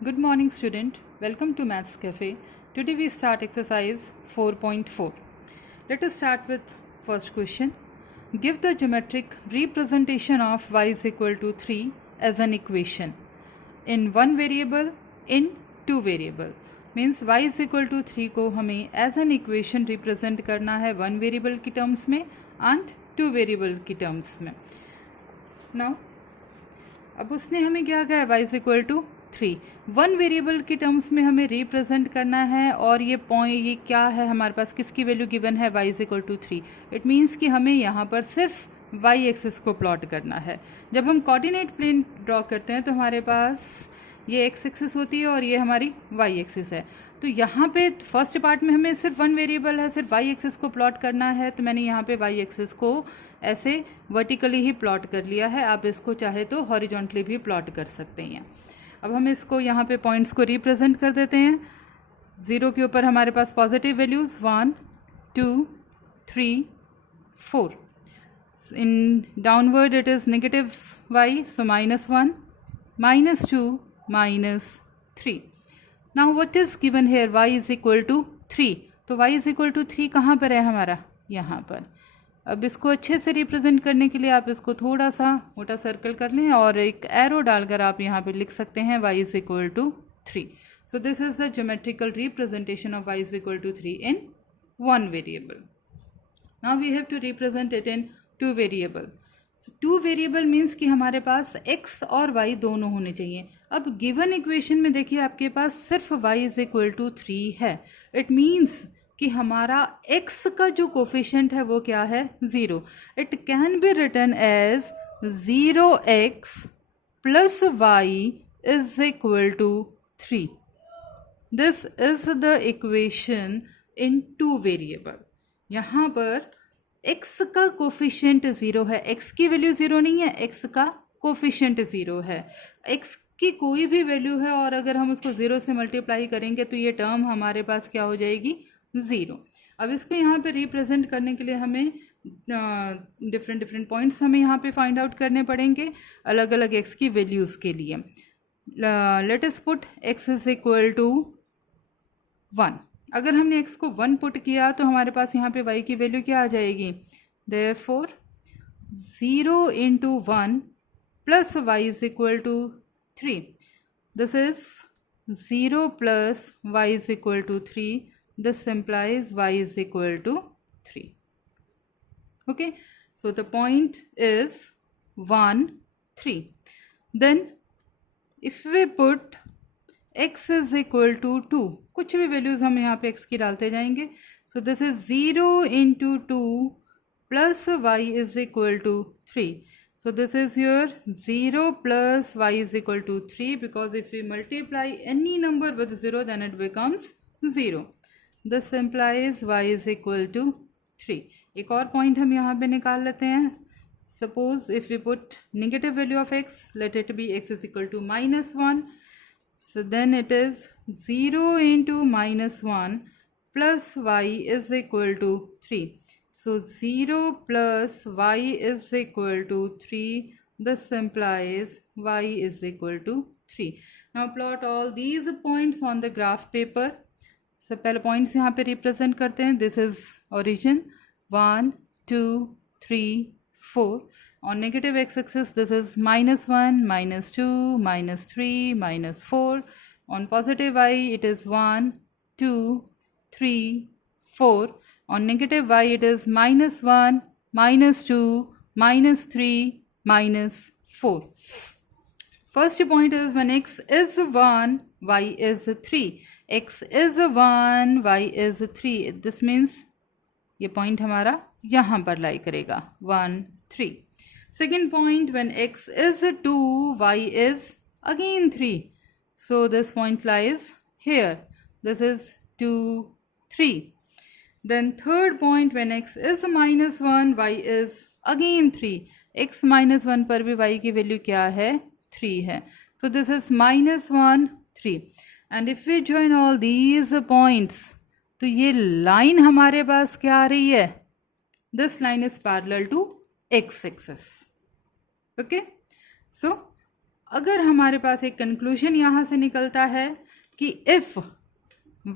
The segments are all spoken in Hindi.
Good morning, student. Welcome to Maths Cafe. Today we start exercise 4.4. Let us start with first question. Give the geometric representation of y is equal to 3 as an equation in one variable, in two variable. Means y is equal to 3 को हमें as an equation represent करना है one variable की terms में and two variable की terms में. Now अब उसने हमें क्या कहा है y is equal to 3 one variable के टर्म्स में हमें रिप्रेजेंट करना है और ये पॉइंट ये क्या है हमारे पास किसकी वैल्यू गिवन है y is equal to 3. It means कि हमें यहाँ पर सिर्फ y एक्सिस को प्लॉट करना है. जब हम कोऑर्डिनेट प्लेन ड्रॉ करते हैं तो हमारे पास ये x एक्सिस होती है और ये हमारी y एक्सिस है. तो यहाँ पे फर्स्ट पार्ट में हमें सिर्फ वन वेरिएबल है, सिर्फ y एक्सिस को प्लॉट करना है. तो मैंने यहाँ पे y एक्सिस को ऐसे वर्टिकली ही प्लॉट कर लिया है. आप इसको चाहे तो हॉरिजॉन्टली भी प्लॉट कर सकते हैं. अब हम इसको यहाँ पे पॉइंट्स को रिप्रेजेंट कर देते हैं. 0 के ऊपर हमारे पास positive values 1 2 3 4. In downward it is negative y, so -1 -2 -3. Now what is given here y is equal to 3. तो y इज इक्वल टू 3 कहाँ पर है हमारा? यहाँ पर. अब इसको अच्छे से रिप्रेजेंट करने के लिए आप इसको थोड़ा सा मोटा सर्कल कर लें और एक एरो डालकर आप यहाँ पे लिख सकते हैं y is equal to 3. So this is the geometrical representation of y is equal to 3 in one variable. Now we have to represent it in two variable. Two variable means कि हमारे पास x और y दोनों होने चाहिए. अब गिवन इक्वेशन में देखिए आपके पास सिर्फ y इज इक्वल टू 3 है. इट मीन्स कि हमारा x का जो कोफिशिएंट है वो क्या है? 0. It can be written as 0x plus y is equal to 3. This is the equation in two variable. यहाँ पर x का कोफिशिएंट 0 है. x की वैल्यू 0 नहीं है, x का कोफिशिएंट 0 है. x की कोई भी वैल्यू है और अगर हम उसको 0 से मल्टीप्लाई करेंगे तो ये टर्म हमारे पास क्या हो जाएगी? 0. अब इसको यहाँ पे रिप्रेजेंट करने के लिए हमें डिफरेंट पॉइंट्स हमें यहाँ पे फाइंड आउट करने पड़ेंगे अलग अलग x की वैल्यूज़ के लिए. Let us put x is equal to 1. अगर हमने x को 1 पुट किया तो हमारे पास यहाँ पे y की वैल्यू क्या आ जाएगी? Therefore 0 into 1 plus y is equal to 3. This is 0 plus y is equal to 3. This implies y is equal to 3. Okay, so the point is 1 3. Then if we put x is equal to 2, कुछ भी वैल्यूज़ हम यहाँ पे x की डालते जाएंगे. So this is 0 into 2 plus y is equal to 3. So this is your 0 plus y is equal to 3 because if we multiply any number with 0 then it becomes 0. This implies y is equal to 3. एक और पॉइंट हम यहाँ पे निकाल लेते हैं. Suppose if we put negative value of x, let it be x is equal to -1. So then it is 0 into -1 plus y is equal to 3. So 0 plus y is equal to 3. This implies y is equal to 3. Now plot all these points on the graph paper. सब पहले पॉइंट्स यहाँ पे रिप्रेजेंट करते हैं. This is origin 1 2 3 4. On negative x axis this is -1 -2 -3 -4. On positive y it is 1 2 3 4. On negative y it is -1 -2 -3 -4. First point is when x is 1, y is 3. x is 1, y is 3. This means ये point हमारा यहाँ पर लाई करेगा 1 3. Second point when x is 2, y is again 3. So this point lies here. This is 2 3. Then third point when x is -1, y is again 3. x -1 पर भी y की वैल्यू क्या है? 3 है. So this is -1 3. And if we join all these points, तो ये लाइन हमारे पास क्या आ रही है? This line is parallel to x axis. Okay, so अगर हमारे पास एक कंक्लूजन यहाँ से निकलता है कि if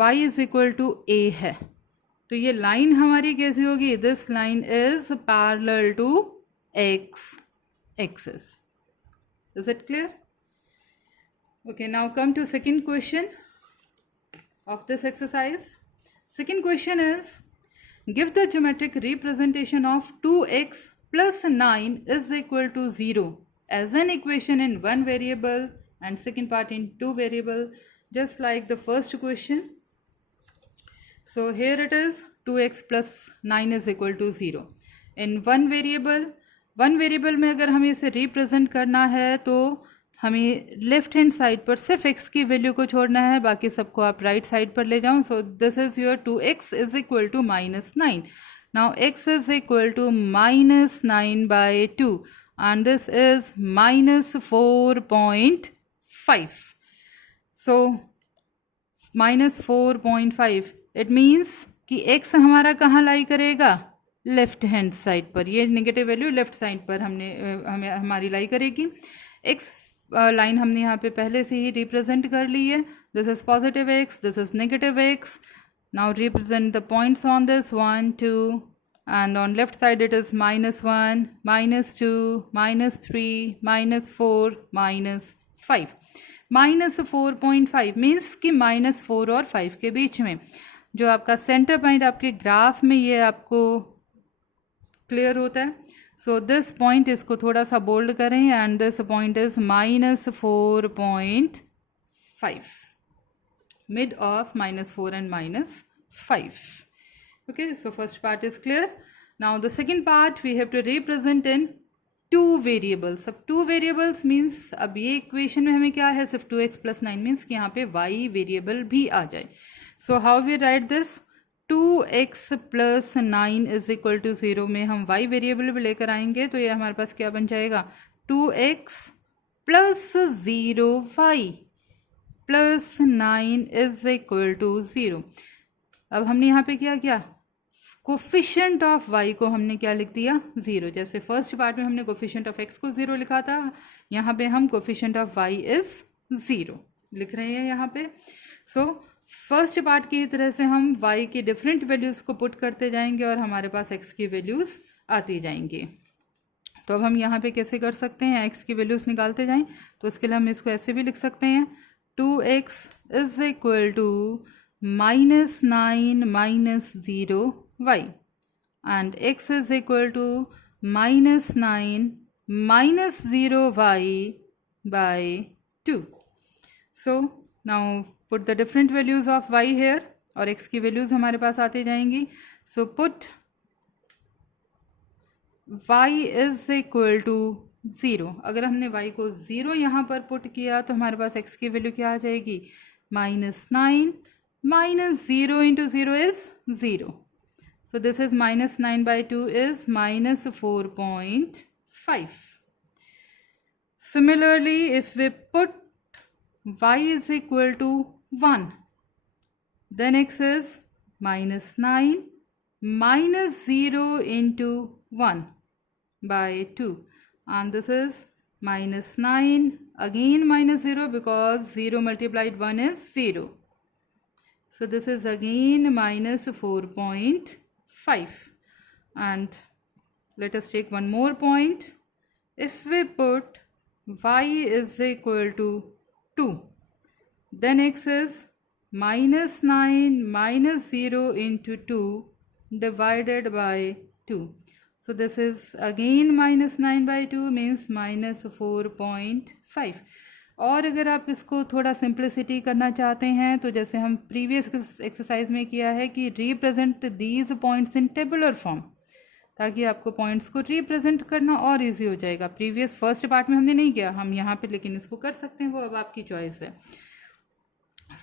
y is equal to a है, तो ये लाइन हमारी कैसी होगी? This line is parallel to x axis. Is it clear? Okay, now come to second question of this exercise. Second question is, give the geometric representation of 2x plus 9 is equal to 0 as an equation in one variable and second part in two variable, just like the first question. So here it is 2x plus 9 is equal to 0 in one variable में अगर हमें इसे रिप्रेजेंट करना है तो हमें लेफ्ट हैंड साइड पर सिर्फ x की वैल्यू को छोड़ना है, बाकी सबको आप राइट साइड पर ले जाओ. So this is your 2x is equal to -9. Now x is equal to -9/2 and this is -4.5. so -4.5 it means कि x हमारा कहाँ लाई करेगा? लेफ्ट हैंड साइड पर. ये नेगेटिव वैल्यू लेफ्ट साइड पर हमें हमारी लाई करेगी. x लाइन हमने यहाँ पे पहले से ही रिप्रेजेंट कर ली है. This is positive x, this is negative x. Now represent the points on this 1 2 and on left side it is -1 -2 -3 -4 -5. -4.5 means कि -4 और 5 के बीच में जो आपका सेंटर पॉइंट आपके ग्राफ में ये आपको क्लियर होता है. सो दिस पॉइंट, इसको थोड़ा सा बोल्ड करें, and this point is -4.5, mid of -4 and -5. Okay, so first part is clear. Now the second part we have to represent in two variables. अब two variables means अब ये इक्वेशन में हमें क्या है? सिर्फ 2x plus 9 मीन्स कि यहाँ पे y वेरिएबल भी आ जाए. So how we write this? 2x plus 9 is equal to 0 में हम y वेरिएबल भी लेकर आएंगे, तो ये हमारे पास क्या बन जाएगा? 2x plus 0y plus 9 is equal to 0. अब हमने यहाँ पे क्या किया? कोफिशिएंट ऑफ y को हमने क्या लिख दिया? 0. जैसे फर्स्ट पार्ट में हमने कोफिशिएंट ऑफ x को 0 लिखा था, यहाँ पे हम कोफिशिएंट ऑफ y इज 0 लिख रहे हैं यहाँ पे. सो फर्स्ट पार्ट की तरह से हम y की डिफरेंट वैल्यूज़ को पुट करते जाएंगे और हमारे पास x की वैल्यूज़ आती जाएंगी. तो अब हम यहाँ पे कैसे कर सकते हैं? x की वैल्यूज़ निकालते जाएं. तो उसके लिए हम इसको ऐसे भी लिख सकते हैं, 2x is equal to -9 -0y and x is equal to -9 -0y by 2. So now put the different values of y here और x की वैल्यूज़ हमारे पास आते जाएंगी. So put y is equal to 0. अगर हमने y को 0 यहाँ पर पुट किया तो हमारे पास x की वैल्यू क्या आ जाएगी? -9 -0 into 0 is 0. So this is -9/2 is -4.5. Similarly, if we put y is equal to 1, then x is -9 -0 into 1 by 2, and this is -9 again -0 because 0 multiplied 1 is 0. So this is again -4.5. And let us take one more point. If we put y is equal to 2, then x is -9 -0 into 2 divided by 2. So this is again -9/2 means -4.5. और अगर आप इसको थोड़ा सिंप्लिसिटी करना चाहते हैं तो जैसे हम प्रीवियस एक्सरसाइज में किया है कि represent these points in tabular form, ताकि आपको पॉइंट्स को रिप्रेजेंट करना और इजी हो जाएगा. प्रीवियस फर्स्ट पार्ट में हमने नहीं किया, हम यहाँ पे लेकिन इसको कर सकते हैं, वो अब आपकी चॉइस है.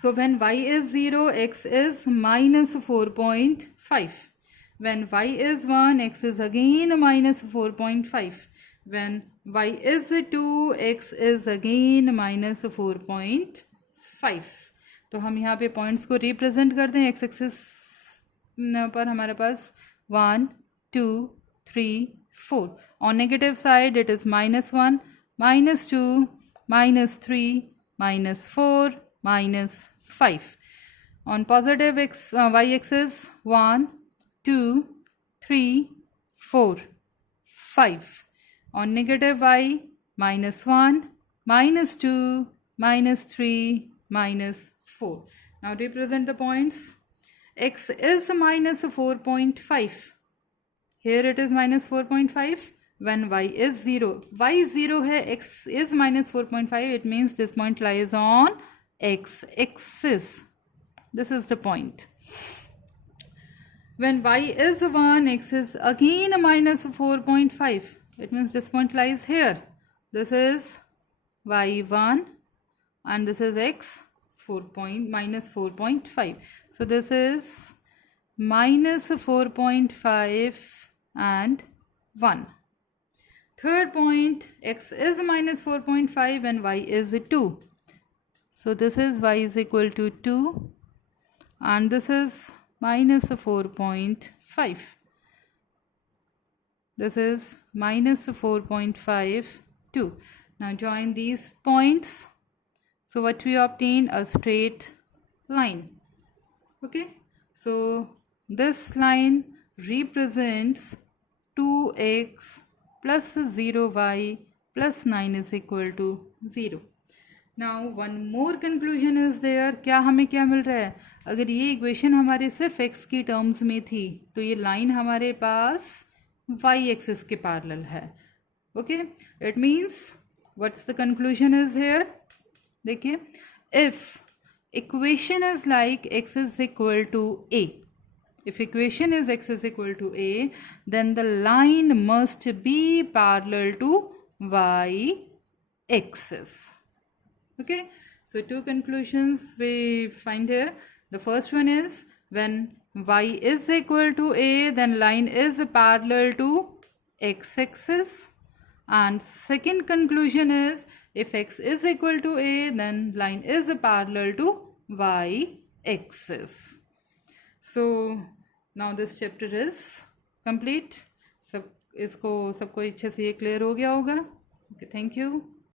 So when y is 0 x is -4.5. When y is 1 x is again -4.5. When y is 2 x is again -4.5. तो हम यहाँ पे पॉइंट्स को रिप्रेजेंट करते हैं. एक्स एक्सिस पर हमारे पास 1 2 3 4. On negative side it is -1 -2 minus 3, minus 4, minus 5. On positive y-axis 1, 2, 3, 4, 5. On negative y, minus 1, minus 2, minus 3, minus 4. Now represent the points. X is minus 4.5. Here it is minus 4.5. When y is 0. Y 0 hai, x is minus 4.5. It means this point lies on x-axis. This is the point. When y is 1, x is again minus 4.5. It means this point lies here. This is y1 and this is x minus 4.5. So this is minus 4.5 and 1. Third point, x is minus 4.5 and y is 2. So this is y is equal to 2 and this is minus 4.5. This is minus 4.5, 2. Now join these points. So what we obtain? A straight line. Okay. So this line represents 2x plus 0y plus 9 is equal to 0. Now one more conclusion is there. क्या हमें क्या मिल रहा है? अगर ये इक्वेशन हमारे सिर्फ x की टर्म्स में थी तो ये लाइन हमारे पास y एक्सिस के पैरेलल है. Okay, it means what's the conclusion is here. देखिए, if equation is like x is equal to a, if equation is x is equal to a, then the line must be parallel to y axis. Okay, so two conclusions we find here. The first one is when y is equal to a, then line is parallel to x axis. And second conclusion is if x is equal to a, then line is parallel to y axis. So now this chapter is complete. सबको अच्छे से ये क्लियर हो गया होगा. Okay, thank you.